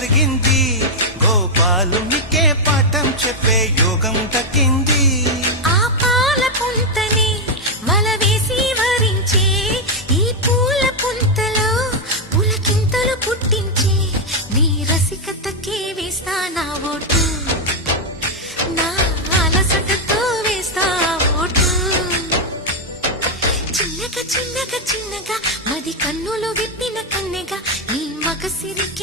జరిగింది, గోపాలునికే పాఠం చెప్పే యోగం దక్కింది. ఆ పాల పుంతని వల వేసి వరించే ఈ పూల పుంతలో పులకింతలు పుట్టించే నీ రసికతకే వేస్తా నా ఓటు, నా అలసటతో వేస్తా ఓటు. చిన్నగా చిన్నగా చిన్నగా మది కన్నులు విప్పిన కన్నెగా నీ మగసిరికి